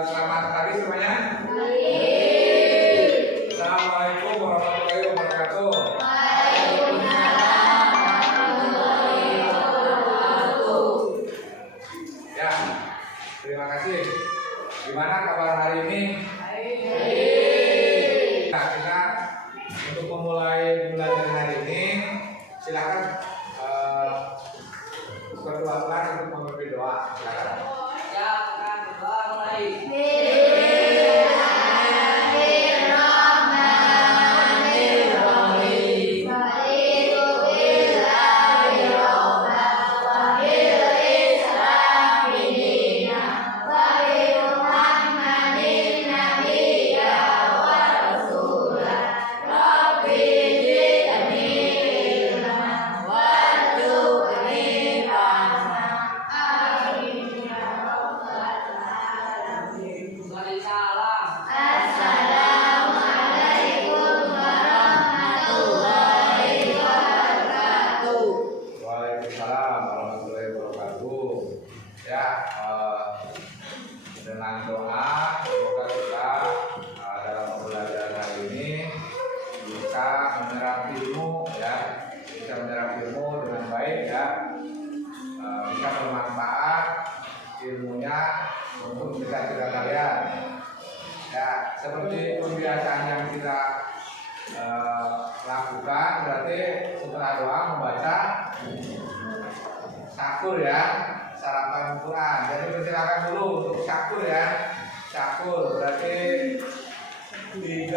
Selamat pagi semuanya. Assalamualaikum warahmatullahi wabarakatuh. Ya, terima kasih. Gimana kabar hari ini? Nah, kita untuk memulai belajar hari ini, silakan berdoa untuk memimpin doa. Silakan. Dengan doa semoga kita dalam pembelajaran hari ini bisa menyerap ilmu dengan baik ya, bisa bermanfaat ilmunya untuk cita-cita kalian ya. Seperti pembiasaan yang kita lakukan, berarti setelah doa membaca syakur ya, sarapan Quran. Jadi persilakan dulu untuk syakur ya. Syakur berarti 3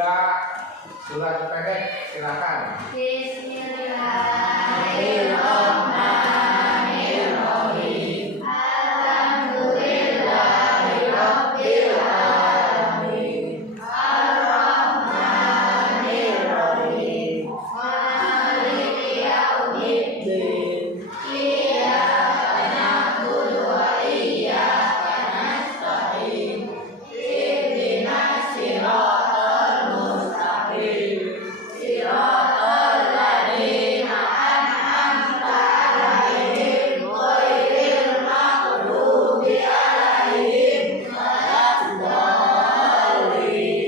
surat pendek, silakan. Bismillahirrahmanirrahim. Alhamdulillahirabbil alamin. Ar-Rahmanirrahim. Maliki yaumiddin. Iyyaka na'budu wa iyyaka nasta'in. Ihdinas siratal mustaqim. Siratal ladzina an'amta 'alaihim ghairil maghdubi 'alaihim waladdallin.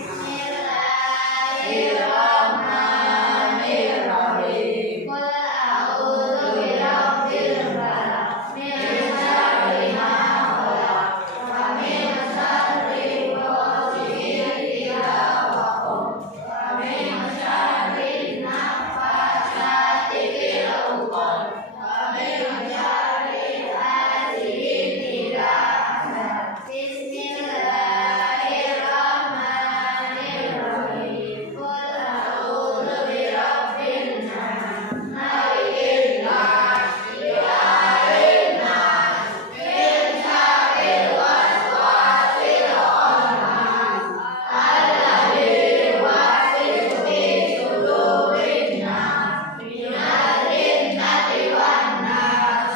Bismillahirrahmanirrahim. Qul a'udzu birabbil falaq min syarri ma khalaq wa min syarri ghasiqin idza waqab wa min syarri naffasati fil 'uqad wa min syarri hasidin idza hasad. Bismillahirrahmanirrahim. Qul a'udzu birabbin nas, malikin nas, ilahin nas, min syarril waswasil khannas, alladzi yuwaswisu fi sudurin nas, minal jinnati wan nas.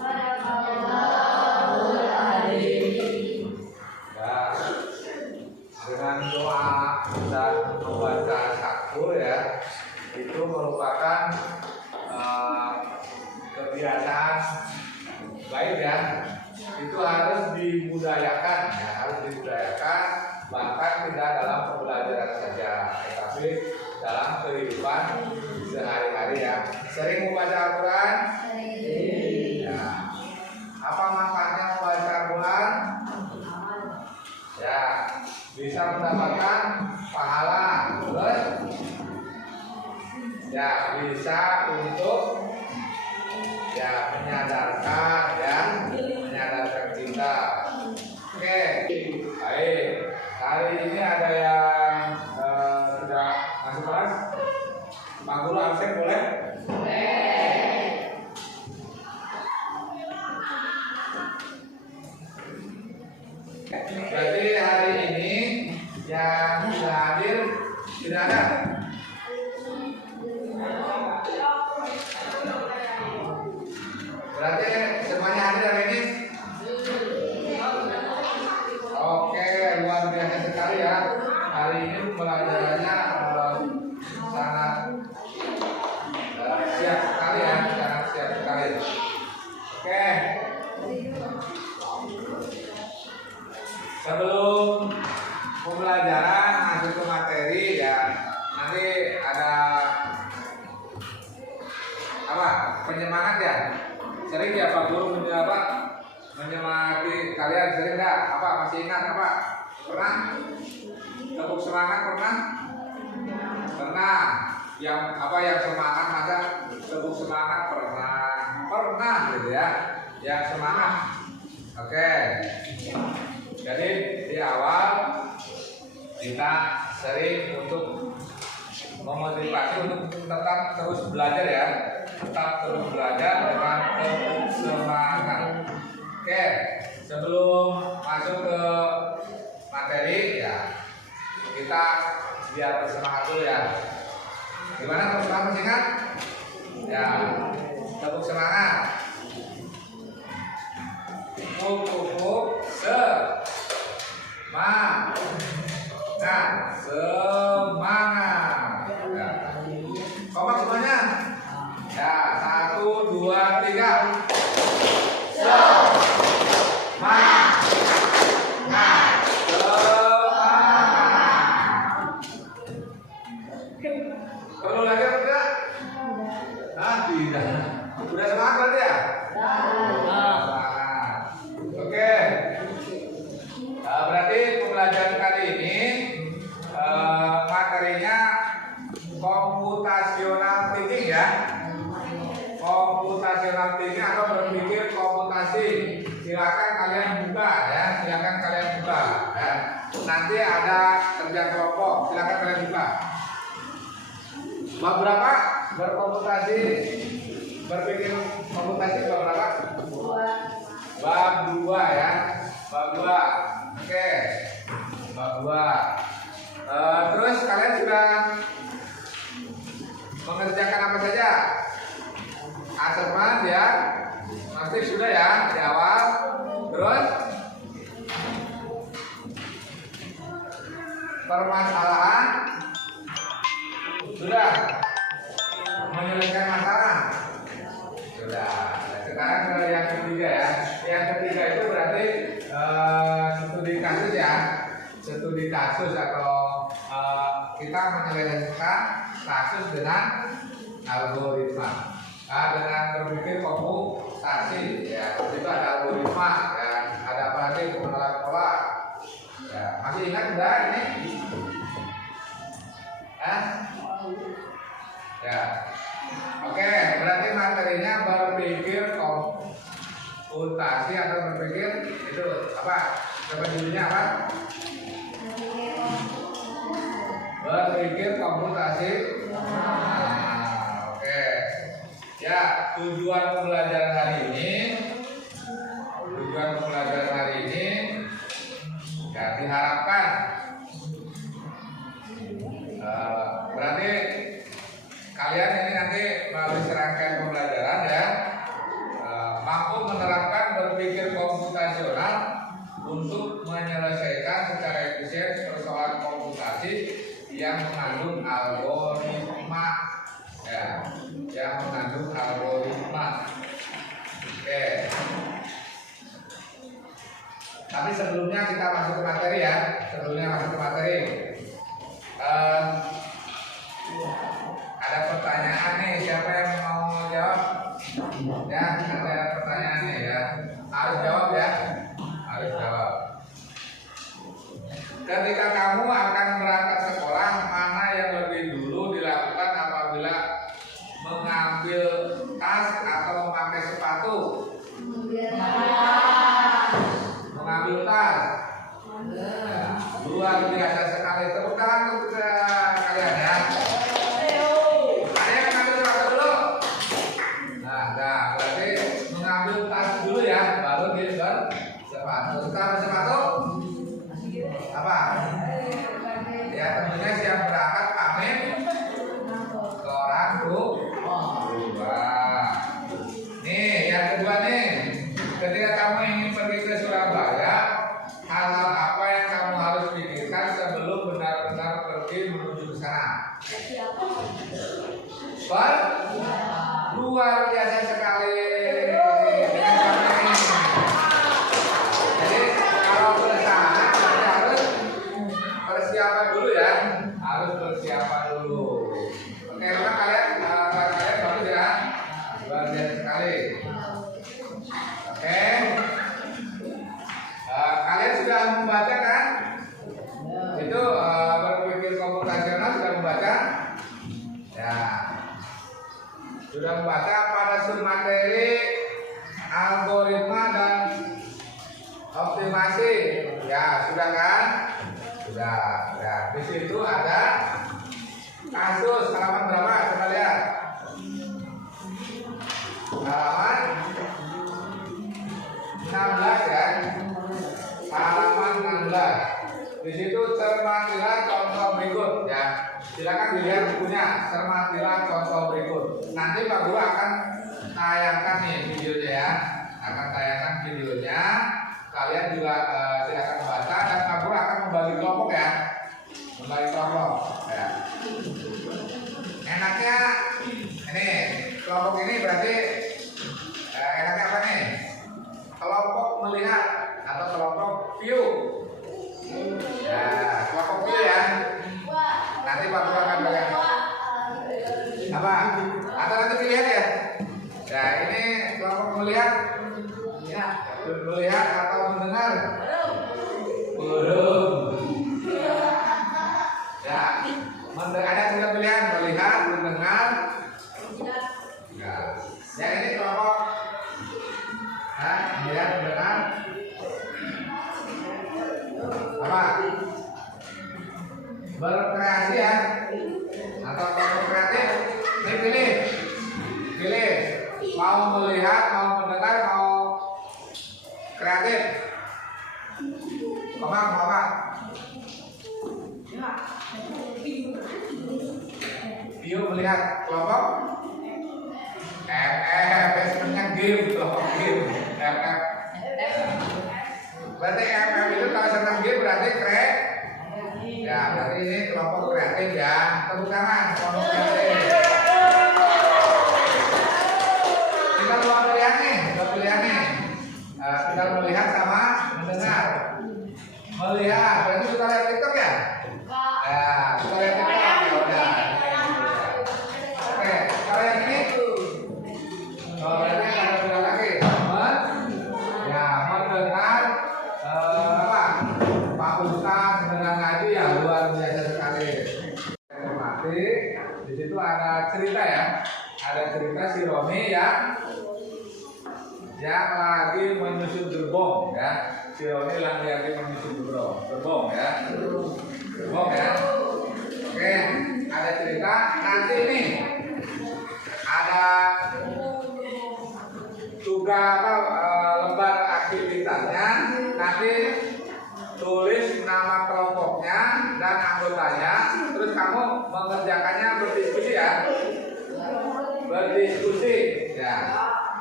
Sadaqallahul adzim. Ya, dengan doa dan membaca syakur ya, itu merupakan kebiasaan baik ya. Itu harus dibudayakan ya, bahkan tidak dalam pembelajaran saja, tetapi dalam kehidupan sehari-hari ya. Sering membaca Al-Quran? Ya. Apa manfaatnya membaca Al-Quran? Ya, bisa mendapatkan pahala, terus ya bisa untuk ya menyadarkan kita. Oke, baik. Hari ini ada yang tidak masuk kelas. Pak Guru absen boleh? Berarti hari ini yang sudah hadir tidak ada. Berarti semuanya hadir hari ini. Oke, luar biasa sekali ya. hari ini pembelajarannya sangat siap sekali ya, sangat siap sekali. Oke. Sebelum pembelajaran masuk ke materi ya, nanti ada apa? Penyemangat ya. Sering ya Pak Guru menyemangati kalian, sering nggak? Apa masih ingat apa? Pernah? Tepuk semangat pernah? Pernah. Yang apa yang semangat masa tepuk semangat pernah gitu ya. Yang semangat. Oke. Jadi di awal kita sering untuk memotivasi untuk tetap terus belajar ya, tetap terus belajar dengan tepuk semangat. Oke, sebelum masuk ke materi ya, kita biar bersemangat dulu ya. Gimana tepuk semangat masih ingat? Ya, tepuk semangat. Tepuk semangat. Nah, semangat. Ya. Kompak semuanya. Ya, 1, 2, 3. Semangat. Nah, semangat. Perlu lagi apa tidak? Ah, tidak. Udah semangat berarti ya? Semangat. Oke. Nah, berarti pembelajaran kali ini materinya computational thinking ya. Computational thinking atau berpikir komputasi. Silakan kalian buka ya, silakan kalian buka ya. Nanti ada kerja kelompok, silakan kalian buka. Bab berapa? Berkomputasi, berpikir komputasi bab berapa? Bab 2 ya. Bab 2. Oke. Bab 2. Terus kalian sudah mengerjakan apa saja? Asesmen ya. Masih sudah ya di awal. Terus permasalahan sudah menyelesaikan masalah. Sudah. Sekarang ke yang ketiga ya. Yang ketiga itu berarti studi kasus ya. Studi kasus atau kita menyelesaikan kasus dengan algoritma. Dengan berpikir komputasi ya. Itu ada algoritma ya. Ada apa lagi? Pengenalan pola. Ya, masih ingat enggak ini? Ya. Oke, berarti materinya berpikir komputasi atau berpikir itu apa? Coba judulnya apa? Berpikir komputasi. Nah, oke. Ya, tujuan pembelajaran hari ini ya diharapkan berarti kalian ini nanti melalui serangkaian pembelajaran ya mampu menerapkan berpikir komputasional untuk menyelesaikan secara efisien persoalan komputasi yang mengandung algoritma ya, yang mengandung algoritma. Oke. Tapi sebelumnya kita masuk ke materi ya. Ada pertanyaan nih, siapa yang mau jawab? Ya, ada pertanyaan nih ya. Harus jawab ya. Harus jawab. Ketika kamu akan berangkat sekolah, mana yang lebih dulu dilakukan apabila mengambil tas atau memakai sepatu? Mengambil tas. Luar biasa sekali. Tepuk tangan untuk kalian ya. Ada yang mengambil sepatu dulu? Nah, berarti mengambil tas dulu ya, baru dia sepatu. Setelah sepatu apa? Ya tentunya siap berangkat pamit ke orang tua. Nih yang kedua nih, ketika kamu ingin pergi ke Surabaya, hal-hal apa yang kamu harus pikirkan sebelum benar-benar sana. Luar biasa sekali. Jadi kalau ke sana harus persiapan dulu ya, harus persiapan dulu. Oke, karena kalian bagus ya, luar biasa sekali. Oke, kalian sudah membaca kan? Itu berpikir komputasional sudah membaca? Ya, sudah membaca pada materi algoritma dan optimasi. Ya, sudah kan? Sudah. Ya, di situ ada kasus halaman berapa? Coba lihat. Halaman 16 ya. Halaman 16. Di situ cermatilah contoh berikut ya. Silakan dilihat bukunya, cermatilah contoh berikut. Nanti Pak Guru akan tayangkan nih videonya ya. Akan tayangkan videonya. Kalian juga silakan membaca dan Pak Guru akan membagi kelompok ya. Membagi kelompok ya. Enaknya ini kelompok ini berarti enaknya apa nih? Kelompok melihat atau kelompok view. Nah, kelompok view ya. Nanti Pak Guru akan bagikan apa? Atau nanti dilihat ya. Ya, ini kelompok melihat. Ya, melihat atau mendengar? Belum. Ya, ada tiga pilihan, melihat, mendengar. Ya, yang ini kelompok melihat, mendengar. Apa? Berkreasi ya, atau kelompok kreatif. Ini pilih. Mau melihat, mau mendengar, mau kreatif. Mau apa? View melihat kelompok sebenarnya game, kelompok game. Berarti itu kalau senang game berarti ya, berarti ini kelompok kreatif ya. Tepuk tangan kelompok kreatif. Kita dua pilihan nih. Kita melihat sama mendengar. Melihat, berarti suka lihat TikTok ya? Ya, suka lihat TikTok ya udah. Oke, kalau yang ini berarti ada bilang lagi. Ya, mendengar apa? Pak Ustaz mendengar ngaji ya luar biasa sekali. Mati. Di situ ada cerita ya. Ada cerita si Romi yang lagi menyusun gerbong ya. Si Romi lagi menyusun gerbong ya. Gerbong ya. Oke, ada cerita nanti nih. Ada tugas lembar aktivitasnya. Nanti tulis nama kelompoknya dan anggotanya. Terus kamu mengerjakannya berdiskusi ya. Berdiskusi ya.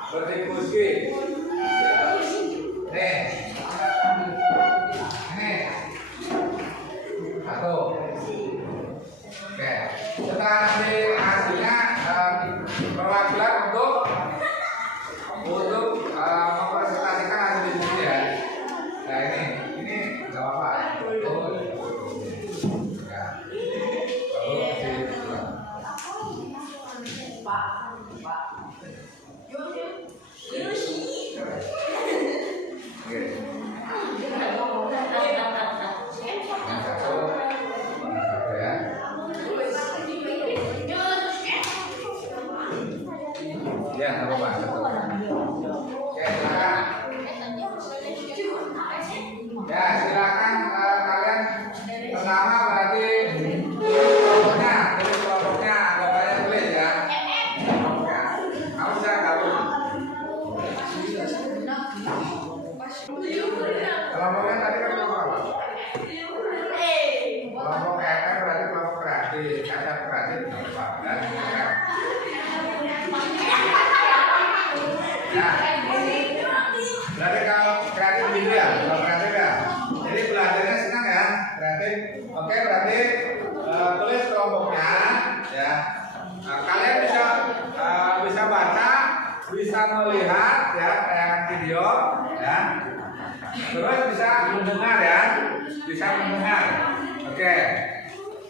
Berdiskusi. Nih. Satu. Oke. Setelah nanti hasilnya perwakilan untuk mempresentasikan hasil diskusi ya. Nah ini nggak apa-apa. Ya. Ya, nggak apa-apa. Oke, silakan. Ya, silakan kalian pertama berarti kelompoknya, anggapnya tulis ya. Kelompoknya, kamu bisa gabung. Kelompoknya tadi kan kelompok apa? Kelompok ER berarti kelompok kreatif, ada kreatif apa? Nah, berarti kalau kreatif gitu ya, kalau kreatif ya. Jadi belajarnya senang ya, kreatif. Oke, berarti tulis kelompoknya ya. Nah, kalian bisa baca, bisa melihat ya tayangan video ya. Terus bisa mendengar ya, bisa mendengar. Oke.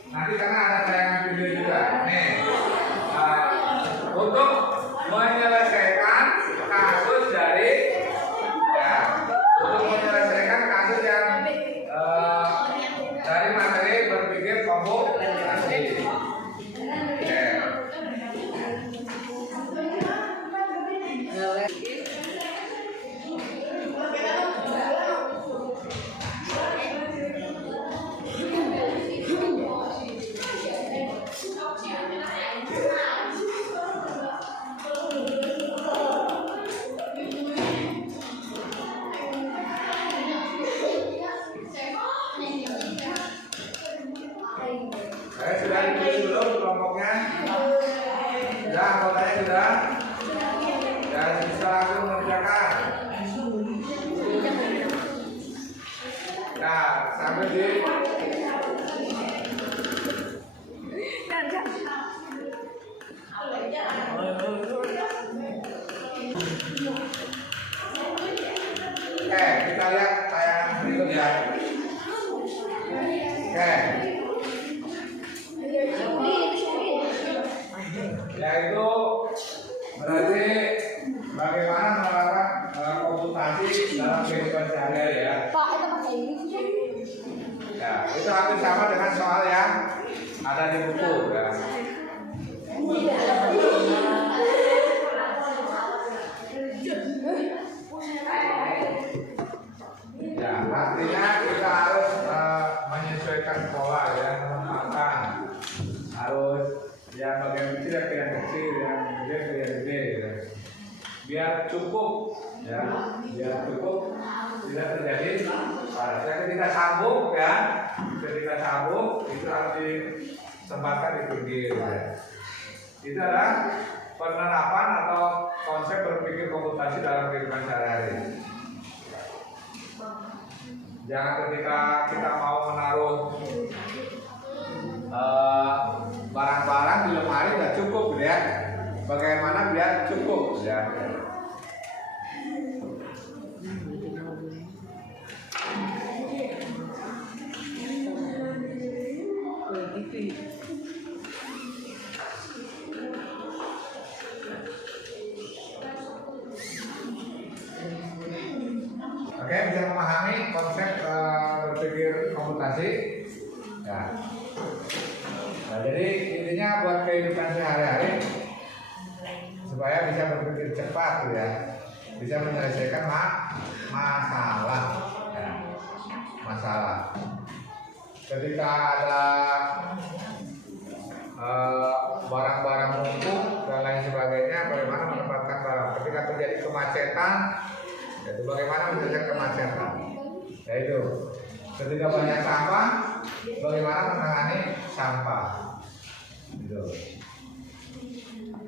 Nanti karena ada tayangan video juga. Nih, untuk menyelesaikan kasus dari ya, untuk menyelesaikan kasus yang dari materi berpikir komputasi. Oke. Sudah ditulis dulu kelompoknya? Sudah, anggotanya sudah? Ya, bisa langsung mengerjakan. Nah, sampai di Oke, kita lihat tayangan berikut ya. Oke. Yaitu berarti bagaimana melakukan komputasi dalam kehidupan sehari-hari ya. Pak, itu pakai ini. Ya, itu hampir sama dengan soal yang ada di buku ya. Ya, artinya kita harus menyesuaikan pola ya, menentukan harus yang bagian kecil ke yang kecil, yang gede ke yang gede ya. Biar cukup ya, biar cukup tidak terjadi ketika sambung ya, ketika sambung itu harus disempatkan di pinggir ya. Itu adalah penerapan atau konsep berpikir komputasi dalam kehidupan sehari-hari. Jangan ketika kita mau menaruh barang-barang di lemari nggak cukup ya. Bagaimana biar cukup ya. Oke, bisa memahami konsep berpikir komputasi ya. Nah, jadi intinya buat kehidupan sehari-hari supaya bisa berpikir cepat ya, bisa menyelesaikan masalah ya. Masalah ketika ada barang-barang numpuk dan lain sebagainya, bagaimana menempatkan barang ketika terjadi kemacetan, yaitu bagaimana menyelesaikan kemacetan, yaitu ketika banyak sampah, bagaimana menangani sampah gitu.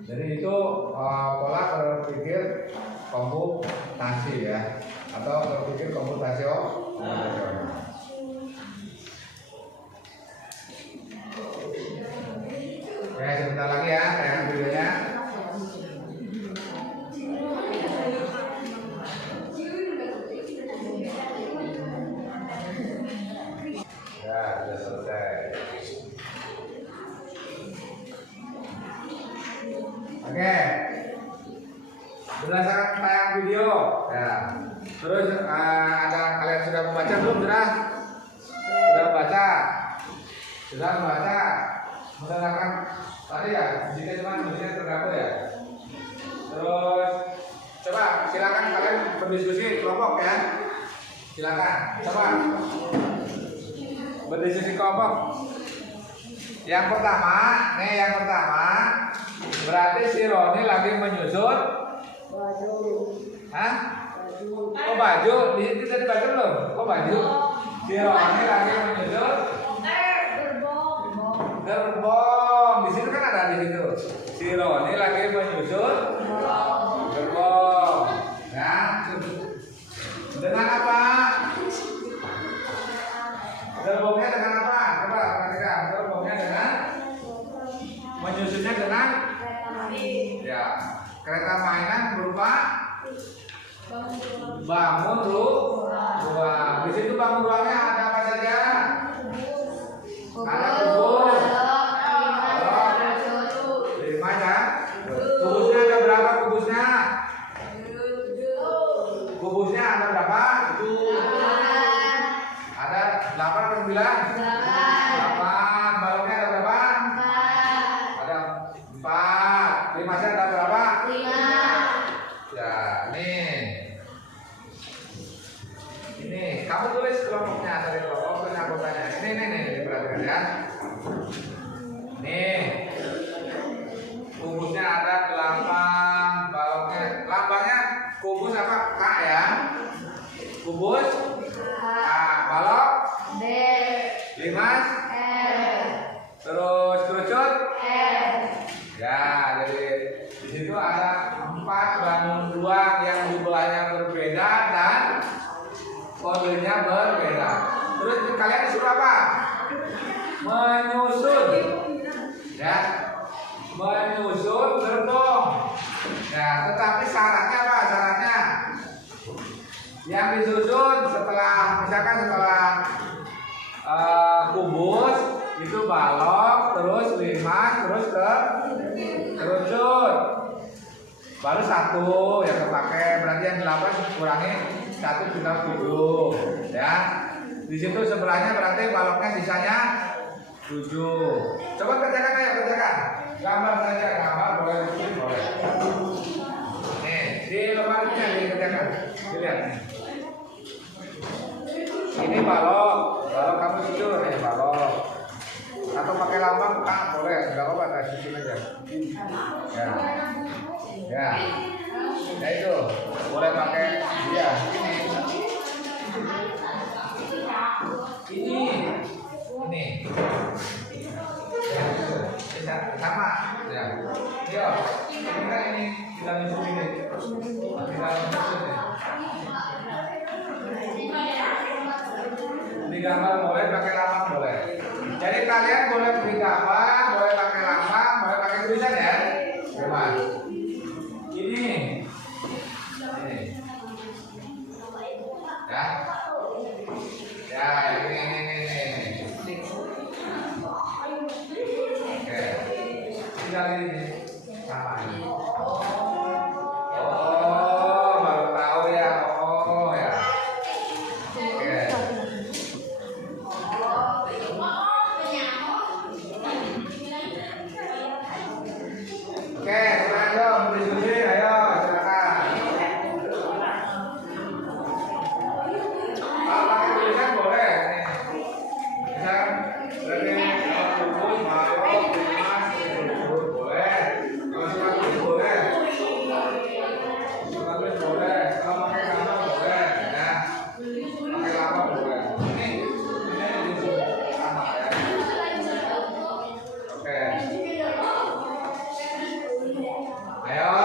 Jadi itu pola berpikir komputasi ya, atau berpikir komputasional. Oke, sebentar lagi ya tayangan videonya. Ya, sudah selesai. Oke, berdasarkan tayangan video ya. Terus ada kalian sudah membaca belum? Sudah membaca? Sudah membaca? Mendengarkan tadi ya, jika cuma musiknya tergabung ya. Terus coba silakan kalian berdiskusi kelompok ya. Silakan, coba berdiskusi kelompok. Yang pertama, berarti si Roni lagi menyusun Baju. hah? Oh baju, di situ tadi baca belum? Oh baju. Si Roni lagi menyusun gerbong. Di situ kan ada di situ. Si Roni lagi menyusun gerbong. Ya. Dengan apa? Gerbongnya dengan apa? Coba perhatikan. Gerbongnya dengan bangun ruang. Di situ bangun ruangnya ada apa saja? Ada kubus. Lima ya. Kubusnya ada berapa kubusnya? Kubusnya ada berapa? Ada 8 atau 9? 8. Baloknya ada berapa? Ada 4. Limasnya ada berapa? 5. Ya, nih. Ini kamu tulis kelompoknya dari kelompok ke anggotanya. Ini perhatikan ya. Nih. Kubusnya ada 8, baloknya. Lambangnya kubus apa? K ya. Kubus K, balok D, limas L, terus kerucut L. ya. Jadi di situ ada 4 bangun ruang yang jumlahnya berbeda dan kodenya berbeda. Terus kalian disuruh apa? Menyusun ya, menyusun gerbong ya. Tetapi syaratnya apa? Syaratnya yang disusun setelah misalkan setelah kubus itu balok, terus limas, terus kerucut, baru 1 yang terpakai. Berarti yang 8 kurangi 1 tinggal 7 ya. Di situ sebelahnya berarti baloknya sisanya 7. Coba kerjakan, ayo kerjakan. Gambar saja, gambar boleh bikin boleh. Nih di lemarinya dikerjakan, dilihat nih. Ini balok kamu susun ya, balok. Atau pakai lambang K boleh, nggak apa-apa, kasih susun aja. Ya, ya itu boleh pakai dia. Ini sama ya. Yo, ini kan ini kita susun ini. Di gambar boleh, pakai lambang boleh. Jadi kalian boleh beri gambar, boleh pakai lambang, boleh pakai tulisan ya. Coba. Ini. Ya. Ya, ini. Oke. Tinggal ini sama ini. Oh, baru tahu ya. Oh ya. Oke. Oke, sekarang dong berdiskusi, ayo silakan. Kalau pakai tulisan boleh, nih. Misal dari kubus, balok, limas, kubus boleh. Kalau suka tulis boleh. Suka tulis boleh. Kalau pakai gambar boleh, ya. Pakai lambang boleh. Ini sama ya. Oke. Ayo.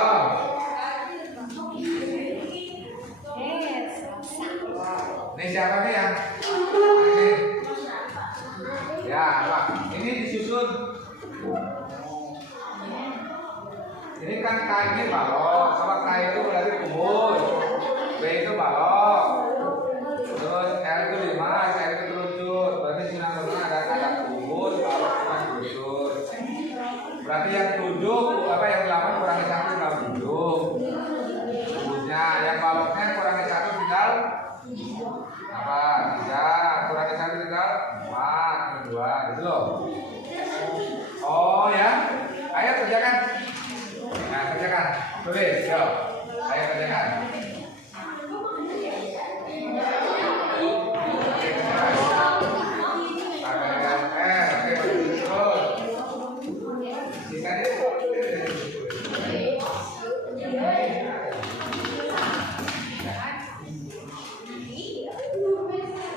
Ini siapa nih yang? Ini. Ya, Pak. Ini disusun. Ini kan K ini balok. Kalau K itu berarti kubus. B itu balok. Terus L itu limas, L itu kerucut. Berarti sinang-sinang ada kubus, balok, limas, kerucut. Berarti yang 7 apa yang 8 kurangi 1 tinggal 7. Kubusnya yang baloknya kurangi 1 tinggal apa? 3 kurangi 1 tinggal 4, 2 gitu loh. Oh ya. Ayo kerjakan. Nah, kerjakan. Tulis, yo. Ayo kerjakan.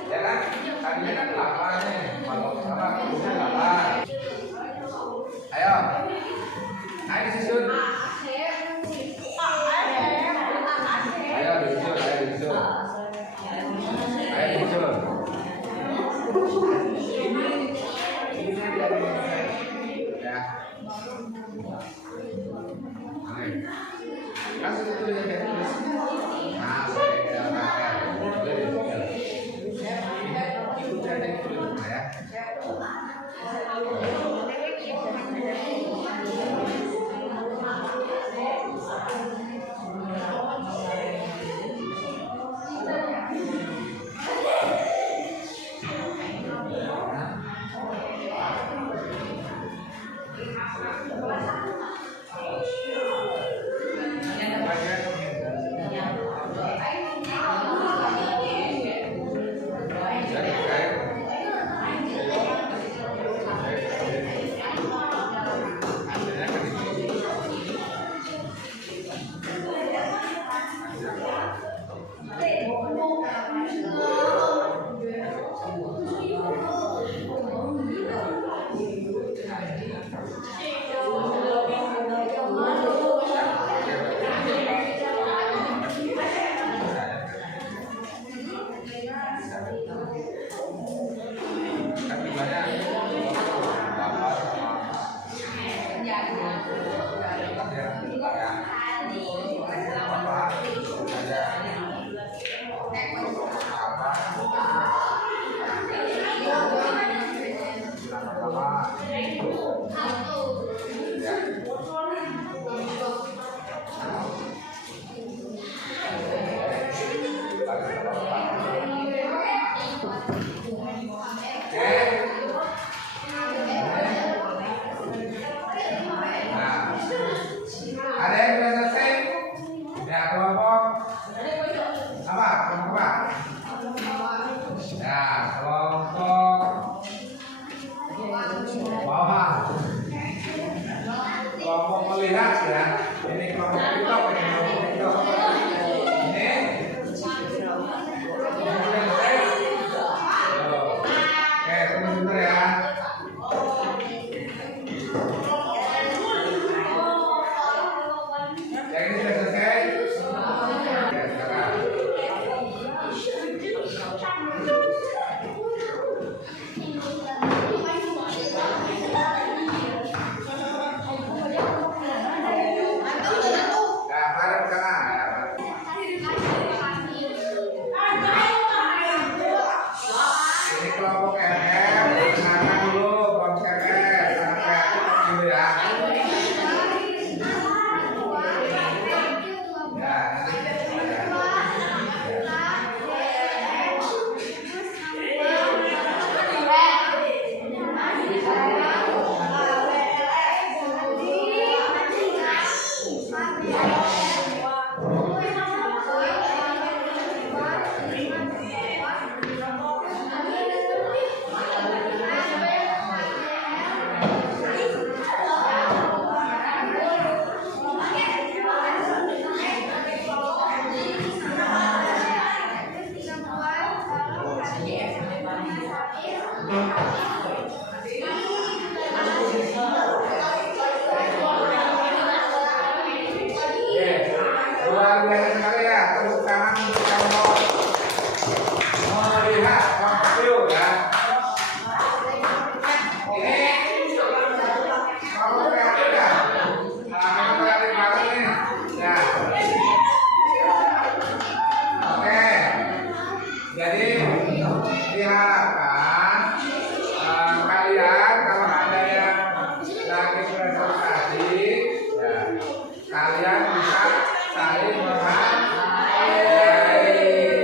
Ya kan? Tadinya kan 8 nih. Balok sama kubusnya 8. Ayo. Ayo disusun. Ayo disusun, ayo disusun. Ayo disusun. Ini ya. Kan sudah tulis ya, tulis. Nah, saya sama-sama. Ya. Ada yang sudah selesai? Ya, kelompok apa? Kelompok apa? Ya, kelompok bawah. Kelompok melihat ya. Ini kelompok TikTok, ini kelompok TikTok. Ini. Oke, tunggu sebentar ya. Yang ini sudah selesai? Ya, sekarang. Nah, mari ke sana. Ini kelompok RM, kenalkan dulu kelompok RM, sangat kreatif dulu ya. Ya, luar biasa sekali ya, tepuk tangan untuk kelompok melihat kelompok view ya. Ini kelompok kreatif ya, memang kreatif banget nih ya. Oke, jadi diharapkan kalian kalau ada yang lagi presentasi ya, kalian bisa saling menghargai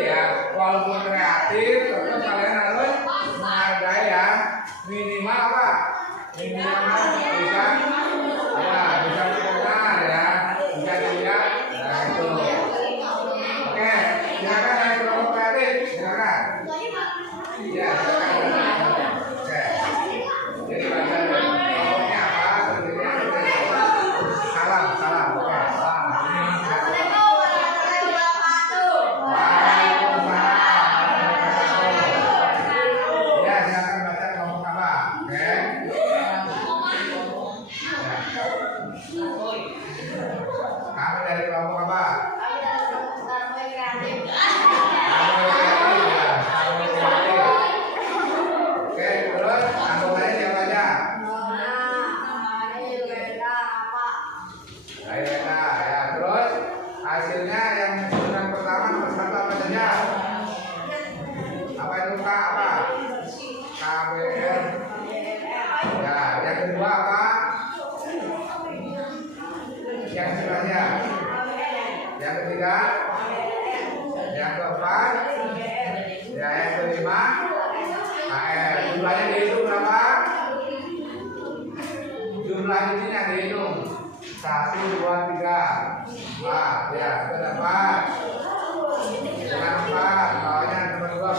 ya, walaupun kreatif tetap kalian harus menghargai ya, minimal apa? Minimal bisa ya, bisa mendengar ya, bisa dilihat nah itu. Oke, silakan yang kelompok kreatif, silakan. Ya, silakan. Oke, jadi baca kelompoknya apa? Salam, salam. Oke, salam. Ya, silakan baca kelompok apa? Oke. Kamu dari kelompok apa? Oke, terus anggotanya siapa aja? Baik, ya. Terus hasilnya yang susunan pertama nomor satu apa saja? Apa itu K apa? KBR. Ya, yang kedua apa? Yang sebelahnya. Yang ketiga. Yang keempat. Ya, yang kelima. KR. Jumlahnya dihitung berapa? Jumlah ini yang dihitung 1, 2, 3. Wah, ya, itu dapat. Dengan 4, bawahnya nomor 2 4.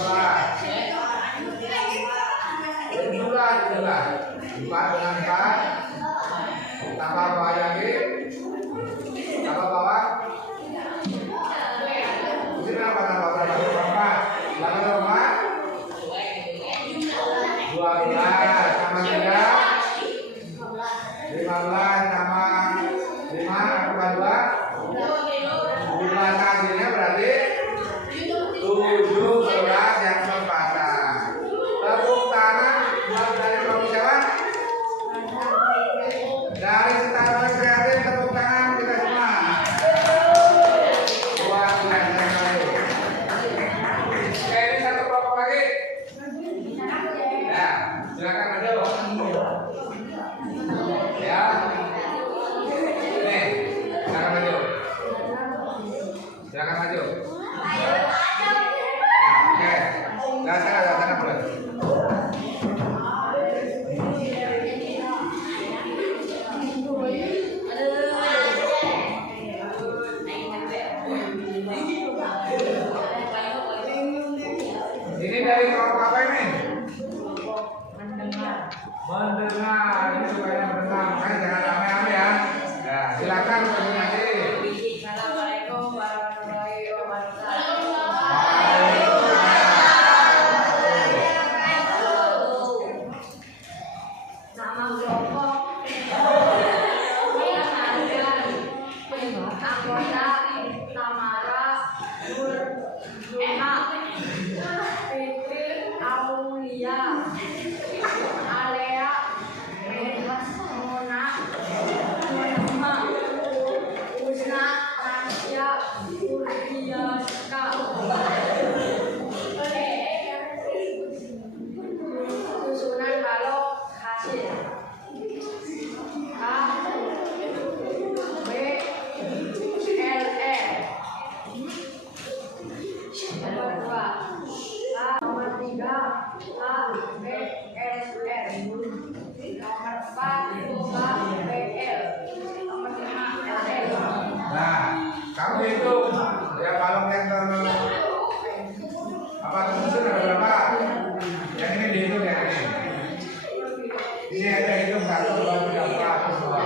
Jumlah 4 dengan 4. Tambah bawah lagi. Tambah bawah. Ini berapa tambah berapa? 4. Lalu berapa? 12 sama 3. 15 sama 5 tambah 2. Jumlah hasilnya berarti 17 yang terpasang. Tepuk tangan buat dari kelompok siapa? Dari Setara Kreatif. benar, ini supaya berenang, makanya jangan rame-rame ya. Nah, silakan Pak Gunadi. Assalamualaikum warahmatullahi wabarakatuh. Nama kelompok anggota Tamara Nur Luna Fitri Aulia Alea Mona Munma Usna Nasya Kurdiaska susunan balok hasil A B L E nomor 2 A nomor 3 A B S R nomor 4 A B L nomor 5 L L. Nah, kamu hitung ya balok yang tersusun ada berapa? Yang ini dihitung ya ini. Ini ada hitung 1, 2, 3, 4, semua.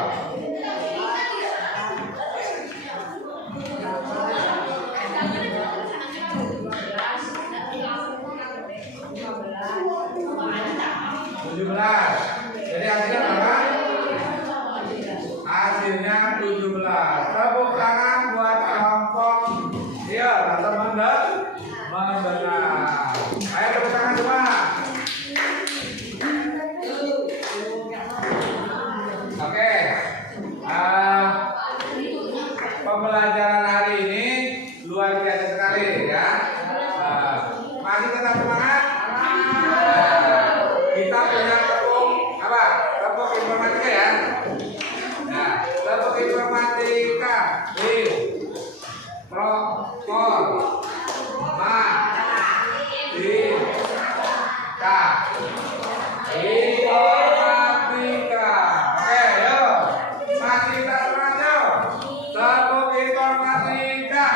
Jadi hasilnya berapa? Hasilnya 17. Tepuk tangan buat kelompok. Iya, teman-teman benar. Ayo tepuk tangan semua. Oke. Pembelajaran hari ini luar biasa sekali ya. Masih tetap semangat? Kita punya tepuk apa? Tepuk informatika ya. Nah, tepuk informatika. Pro, kor, ma, di, ka. Informatika. Oke, yuk. Masih kita semangat yuk. Tepuk informatika.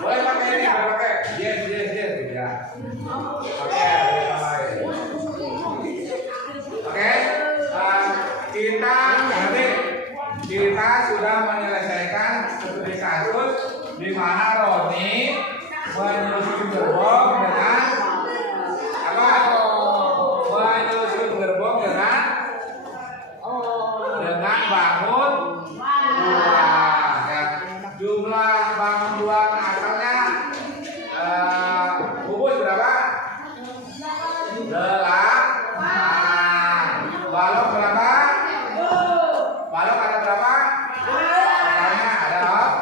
Boleh pakai ini, boleh pakai. Yes, ya. Oke, tambahin. Oke, kita sudah menyelesaikan studi kasus di mana Roni menyusun gerbong dengan apa? Menyusun gerbong dengan bangun dua. Ya. Jumlah bangun dua asalnya bubus berapa? 8. Balok berapa? Balok ada berapa? Totalnya ada 4.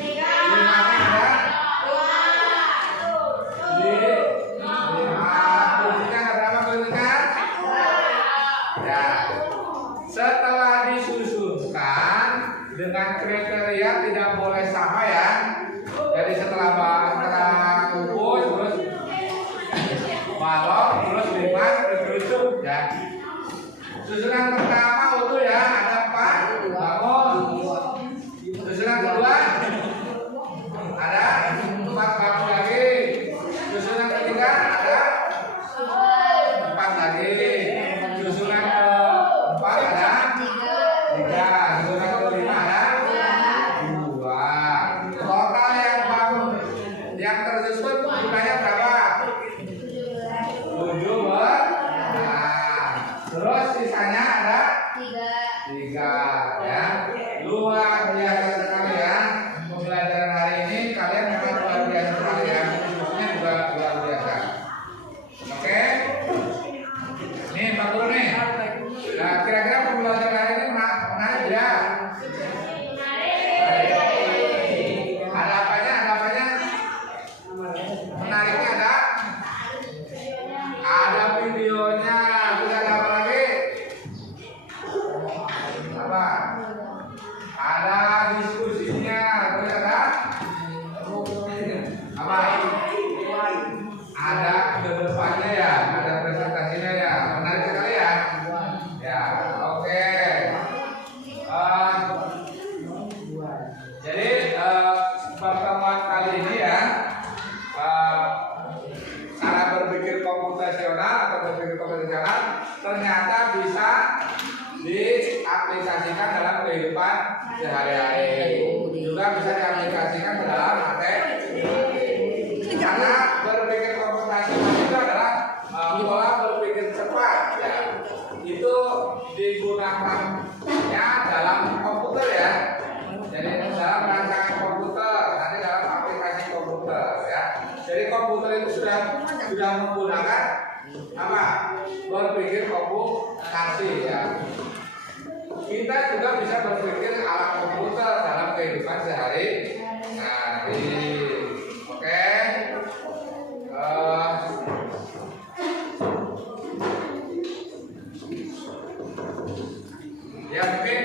Limanya ada 5. Kursinya ada berapa kursinya? Ya. Setelah disusunkan dengan kriteria tidak boleh sama ya. Jadi setelah kubus terus balok terus limas terus ya. Susunan pertama utuh ya, ada 4 bangun. Susunan kedua ada 4 bangun lagi. Susunan ketiga ada 4 lagi. Susunan keempat ada 3. Susunan kelima ada 2. Total yang bangun yang tersusun jumlahnya berapa? 7. Terus sisanya ada 3 ya. Luar biasa sekali ya. Pembelajaran hari ini kalian memang luar biasa sekali ya. Khususnya juga luar biasa. Oke. Nih Pak Guru nih. Nah, kira-kira pembelajaran hari ini menarik ya? Ada apanya? Menariknya ada videonya. Terus ada apa lagi? Apa? Ada diskusinya. Terus ada apa? Ada kedepannya ya. Ada presentasinya ya. Menarik sekali ya. Ya, oke. diaplikasikan dalam kehidupan sehari-hari. Juga bisa diaplikasikan ke dalam materi. Karena berpikir komputasi itu adalah pola berpikir cepat. Ya. Itu digunakannya dalam komputer ya. Jadi dalam rancangan komputer, nanti dalam aplikasi komputer ya. Jadi komputer itu sudah menggunakan apa? Berpikir komputasi ya. Kita juga bisa berpikir ala komputer dalam kehidupan sehari-hari. Oke. Ya mungkin